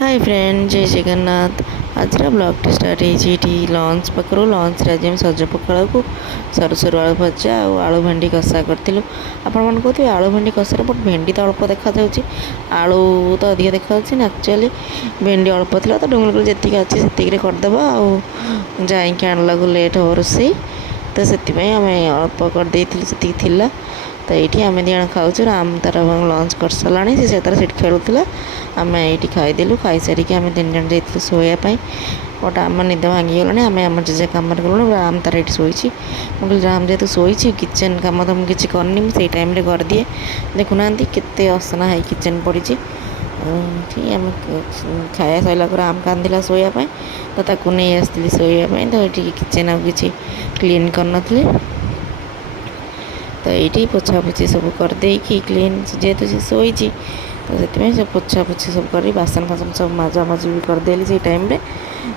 Hi friend जय जगन्नाथ। आज blog start होती लंच पाखर लंच आज आम सज पखाड़ को सरू सरू आलू भजा और आलू भेंडी कषा करूँ। आपण कहते आलू भेंडी कषार बट भेंडी तो अल्प देखा आलू तो अधिक देखा एक्चुअली भेंडी अल्प थी तो डुंगुर जी अच्छी से करदे जाइक आणला लेट हो रोसे तो से आम अल्प करदे तो ये आम दिज खाऊ राम तार लंच कर सारा से तार सीट खेलुला आम ये खाईदेलु खाई सारिक आम तीन जन जाइलु शोयापाई बट आम निद भांगीगला आम आम जेजे कम गलु राम तार ये शोची मुझे राम जेहतु शोची किचेन कम तो मुझे किसी करनी से टाइम कर दिए देखुना केते असना है किचेन पड़ी ठीक आम खाया सर आम कांदिला शोयापाई तो ताकू नहीं आसती शोयापाई तो ये किचेन आ कि क्लीन करन तो ये पोछा पोछी सब करदे क्लीन जेहेतु से शोई तो से पोछा पोछी सब कर बासन फासन सब मजा मजी भी करदेली से टाइम रे।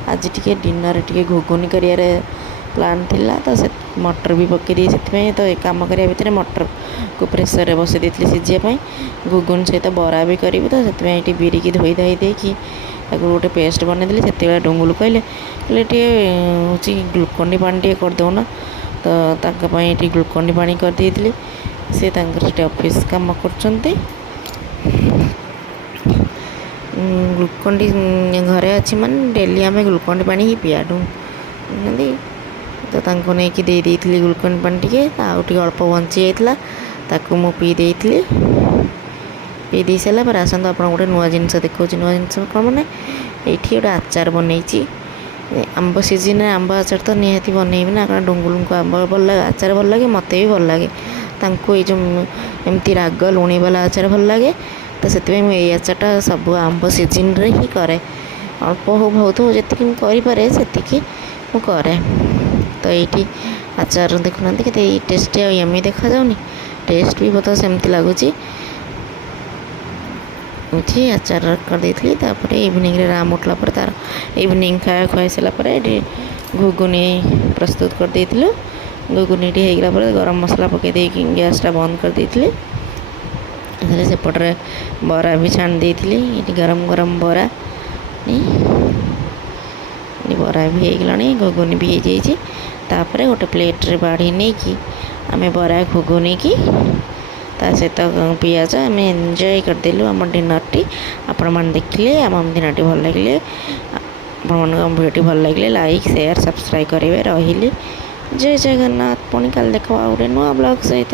आज टी डिनर टी घुगुनी कर प्लान थिला तो से मटर भी पकई दी से तो कम करने भितर मटर को प्रेसर रे बसई देती सीझापी घुगुनी सहित बरा भी करी तो से बिरी की धोई धाई देकी गोटे पेस्ट बनईदी से डुंगुल कहले हूँ ग्लुकोन डी पानी करदौना तो ये ग्लुकोन डी पानी कर देती से ऑफिस काम कर ग्लुकोन डी घरे अच्छी माने डेली आम ग्लुकोन डी पानी ही पियाडू तो नहीं दे ग्लुकोन डी पानी टे आउटे अल्प बंची जाता मु पी पी सारा पर आसत आप गोटे नुआ जिनस देखा नुआ जिनस कौन मैंने ये गोटे आचार बनई आंब सीजन आंब आचार तो निहाती बनईबी ना कारण डुंगुल को आंब भल लगे आचार भल लगे मत भी भल लगे ये जो एमती राग लुणी वाला आचार भल लगे तो से आचारटा सब आंब सीजन रे ही करे अल्प हो बहुत हो जी करे से करे तो ये आचार देखुना के टेस्ट यमी देखा जाऊनी टेस्ट भी बहुत सेमती लगुच आचार कर देती इवनिंग रे राम उठला पर तार इवनिंग खाया खुआ सारापर घुगुनी प्रस्तुत कर देलु घुगुनी होगला गरम मसला पकई दे गैसटा बंद कर देती सेपटे बरा भी छाण देती ये गरम गरम बरा बरा भी होगला घुगुनी भी हो जापर गोटे प्लेट रे बाढ़ी नहीं कि आम बरा घुगुनी की सहित पियाज आम एंजॉय करदेलु आम डिनर टी आपण मैंने देखिले आम डिनर टी भल लगे आप भिडियो भल लगे लाइक शेयर सब्सक्राइब करेंगे रही जय जगन्नाथ पुणी काल देखा गोटे नुआ ब्लॉग सहित।